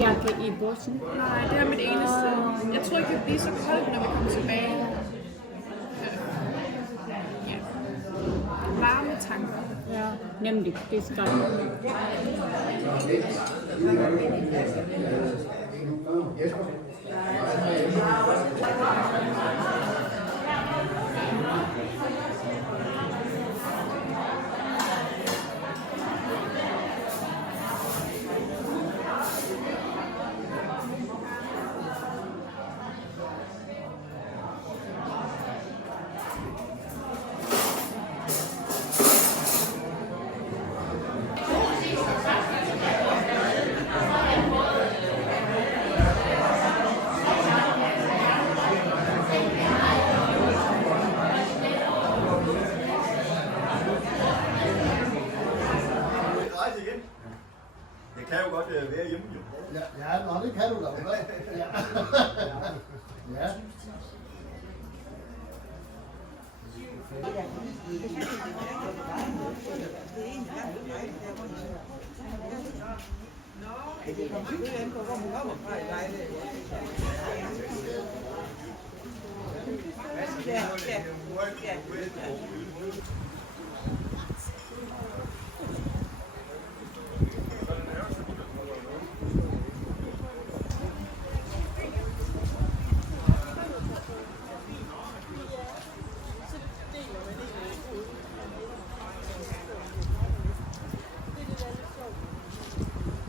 Jakke i bussen. Nej, det er mit eneste. Jeg tror ikke, det bliver så koldt, når vi kommer tilbage. Ja. Varme tanker. Ja, nemlig. Det skal. Jeg kan jo godt være hjemme, jo. Ja, det kan du da. Ja. Ja. Det kommer selvfølgelig an på, hvor man kommer fra i Vejle. Ja.